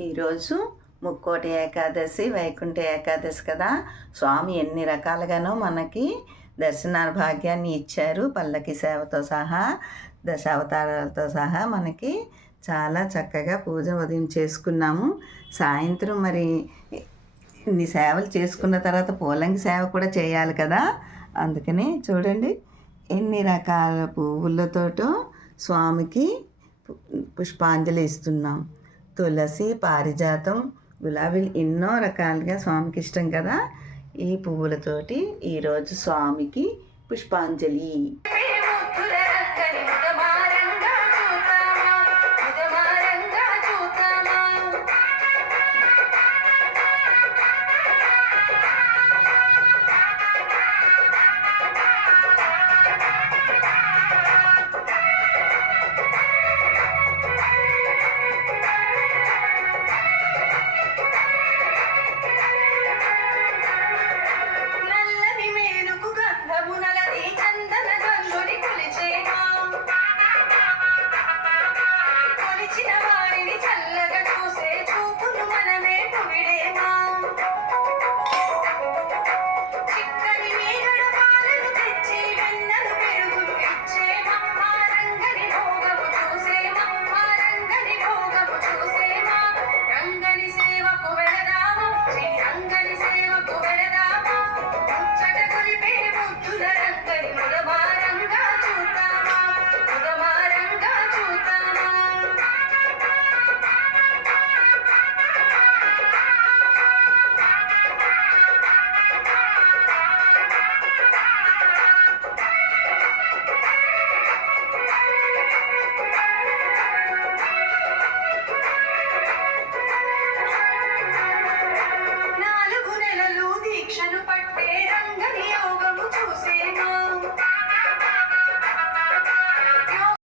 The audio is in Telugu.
ఈరోజు ముక్కోటి ఏకాదశి, వైకుంఠ ఏకాదశి కదా. స్వామి ఎన్ని రకాలుగానో మనకి దర్శనాల భాగ్యాన్ని ఇచ్చారు. పల్లకి సేవతో సహా, దశావతారాలతో సహా మనకి చాలా చక్కగా పూజ ఉదయం చేసుకున్నాము. సాయంత్రం మరి ఇన్ని సేవలు చేసుకున్న తర్వాత పూలంగి సేవ కూడా చేయాలి కదా. అందుకని చూడండి ఎన్ని రకాల పువ్వులతోటో స్వామికి పుష్పాంజలి ఇస్తున్నాం. తులసి, పారిజాతం, గులాబీలు ఎన్నో రకాలుగా స్వామికి ఇష్టం కదా. ఈ పువ్వులతోటి ఈరోజు స్వామికి పుష్పాంజలి.